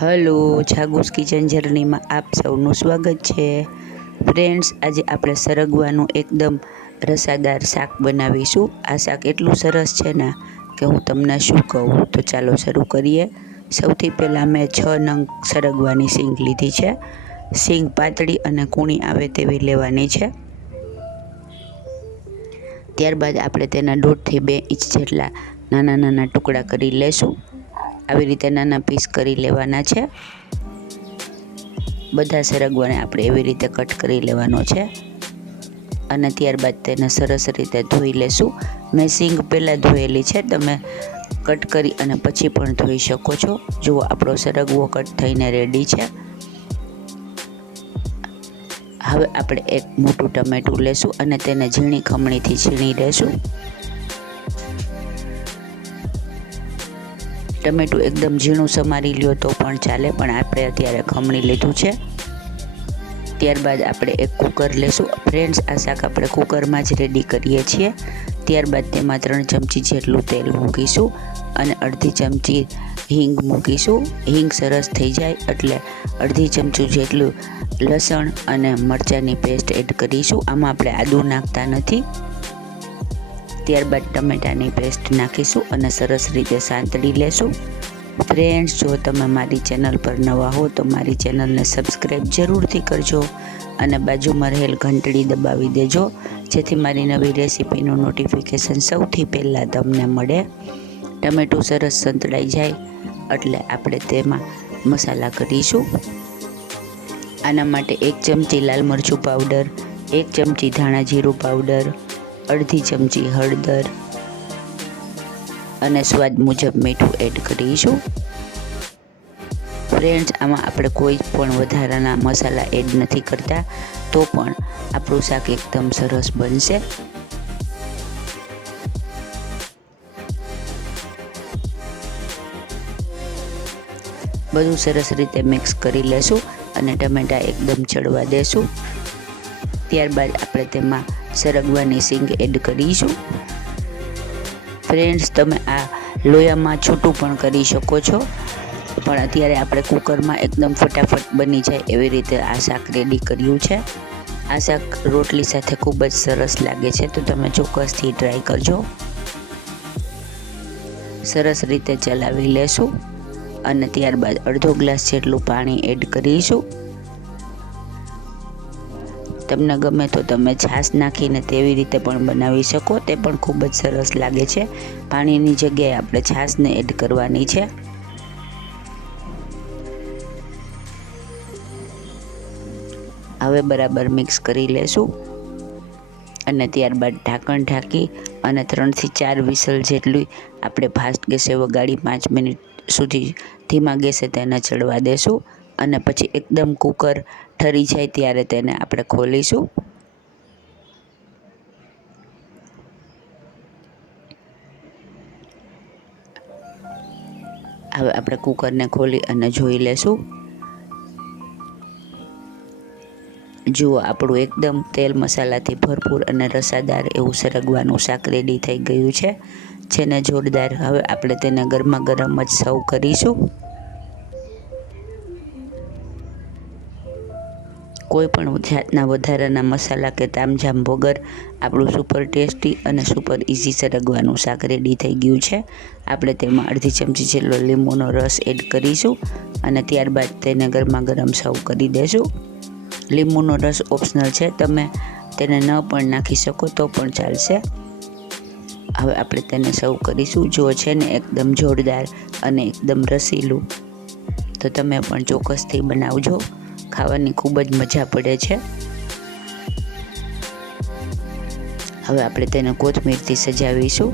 Hello જાગુસ kitchen જર્નીમાં આપ સૌનું સ્વાગત છે. ફ્રેન્ડ્સ આજે આપણે સરગવાનું એકદમ રસાદાર શાક બનાવીશું. આ શાક એટલું સરસ છે ને કે હું તમને શું કહું? તો ચાલો શરૂ કરીએ. સૌથી પહેલાં મેં છ નંગ સરગવાની સિંગ લીધી છે. સિંગ પાતળી અને કૂણી આવે તેવી લેવાની છે. ત્યારબાદ આપણે તેના દોઢથી બે ઇંચ જેટલા નાના નાના ટુકડા કરી લેશું. આવી રીતે નાના પીસ કરી લેવાના છે. બધા સરગવાને આપણે એવી રીતે કટ કરી લેવાનો છે. અને ત્યારબાદ તેને સરસ રીતે ધોઈ લેશું. મેં સિંગ પહેલાં ધોયેલી છે, તમે કટ કરી અને પછી પણ ધોઈ શકો છો. જુઓ, આપણો સરગવો કટ થઈને રેડી છે. હવે આપણે એક મોટું ટમેટું લેશું અને તેને ઝીણી ખમણીથી છીણી લેશું. ટમેટું એકદમ ઝીણું સમારી લ્યો તો પણ ચાલે. પણ આપણે અત્યારે ખમણી લીધું છે. ત્યારબાદ આપણે એક કુકર લેશું. ફ્રેન્ડ્સ, આ શાક આપણે કુકરમાં જ રેડી કરીએ છીએ. ત્યારબાદ તેમાં ત્રણ ચમચી જેટલું તેલ મૂકીશું અને અડધી ચમચી હિંગ મૂકીશું. હિંગ સરસ થઈ જાય એટલે અડધી ચમચું જેટલું લસણ અને મરચાંની પેસ્ટ એડ કરીશું. આમાં આપણે આદું નાખતા નથી. ત્યારબાદ ટમેટાની પેસ્ટ નાખીશું અને સરસ રીતે સાંતળી લેશું. ફ્રેન્ડ્સ જો તમે મારી ચેનલ પર નવા હો તો મારી ચેનલને સબસ્ક્રાઈબ જરૂરથી કરજો અને બાજુમાં રહેલ ઘંટડી દબાવી દેજો, જેથી મારી નવી રેસીપીનું નોટિફિકેશન સૌથી પહેલાં તમને મળે. ટમેટું સરસ સંતળાઈ જાય, એટલે આપણે તેમાં મસાલા કરીશું. આના માટે એક ચમચી લાલ મરચું પાવડર એક ચમચી ધાણા જીરું પાવડર અડધી ચમચી હળદર અને સ્વાદ મુજબ મીઠું એડ કરીશું. ફ્રેન્ડ્સ આમાં આપણે કોઈ પણ વધારાના મસાલા એડ નથી કરતા, તો પણ આપણું શાક એકદમ સરસ બનશે. બધું સરસ રીતે મિક્સ કરી લેશું અને ટમેટાં એકદમ ચડવા દેશું. ત્યારબાદ આપણે તેમાં સરગવાની સિંગ એડ કરીશું. ફ્રેન્ડ્સ તમે આ લોયામાં છૂટું પણ કરી શકો છો. પણ અત્યારે આપણે કુકરમાં એકદમ ફટાફટ બની જાય એવી રીતે આ શાક રેડી કર્યું છે. આ શાક રોટલી સાથે ખૂબ જ સરસ લાગે છે, તો તમે ચોક્કસથી ટ્રાય કરજો. સરસ રીતે ચલાવી લેશું. અને ત્યારબાદ અડધો ગ્લાસ જેટલું પાણી એડ કરીશું. તમને ગમે તો તમે છાશ નાખીને તેવી રીતે પણ બનાવી શકો. તે પણ ખૂબ જ સરસ લાગે છે. પાણીની જગ્યાએ આપણે છાશને એડ કરવાની છે. હવે બરાબર મિક્સ કરી લેશું. અને ત્યારબાદ ઢાંકણ ઢાંકી અને ત્રણથી ચાર વિસલ જેટલી આપણે ફાસ્ટ ગેસે વગાડી પાંચ મિનિટ સુધી ધીમા ગેસે તેને ચડવા દેશું. અને પછી એકદમ કુકર ઠરી જાય ત્યારે તેને આપણે ખોલીશું. હવે આપણે કુકરને ખોલી અને જોઈ લેશું. જુઓ, આપણું એકદમ તેલ મસાલાથી ભરપૂર અને રસાદાર એવું સરગવાનું શાક રેડી થઈ ગયું છે, જેને જોરદાર હવે આપણે તેને ગરમા ગરમ જ સર્વ કરીશું. કોઈ પણ જાતના વધારાના મસાલા કે તામઝામ વગર આપણું સુપર ટેસ્ટી અને સુપર ઇઝી સરગવાનું શાક રેડી થઈ ગયું છે. આપણે તેમાં અડધી ચમચી જેટલો લીંબુનો રસ એડ કરીશું અને ત્યારબાદ તેને ગરમા ગરમ સર્વ કરી દેશું. લીંબુનો રસ ઓપ્શનલ છે. તમે તેને ન પણ નાખી શકો તો પણ ચાલશે. હવે આપણે તેને સર્વ કરીશું. જો છે ને એકદમ જોરદાર અને એકદમ રસીલું, તો તમે પણ ચોક્કસથી બનાવજો. ખાવાની ખૂબ જ મજા પડે છે. હવે આપણે તેને કોથમીરથી સજાવીશું.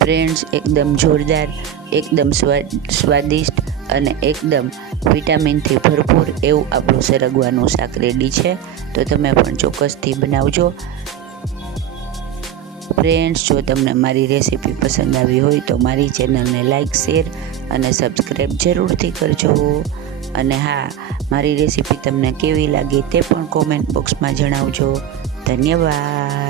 ફ્રેન્ડ્સ, એકદમ જોરદાર, એકદમ સ્વાદ, સ્વાદિષ્ટ અને એકદમ વિટામિનથી ભરપૂર એવું આપણું સરગવાનું શાક રેડી છે. તો તમે પણ ચોક્કસથી બનાવજો. ફ્રેન્ડ્સ, જો તમને મારી રેસીપી પસંદ આવી હોય તો મારી ચેનલને લાઇક શેર અને સબસ્ક્રાઈબ જરૂરથી કરજો. અને હા મારી રેસીપી તમને કેવી લાગી તે પણ કોમેન્ટ બોક્સમાં જણાવજો. ધન્યવાદ.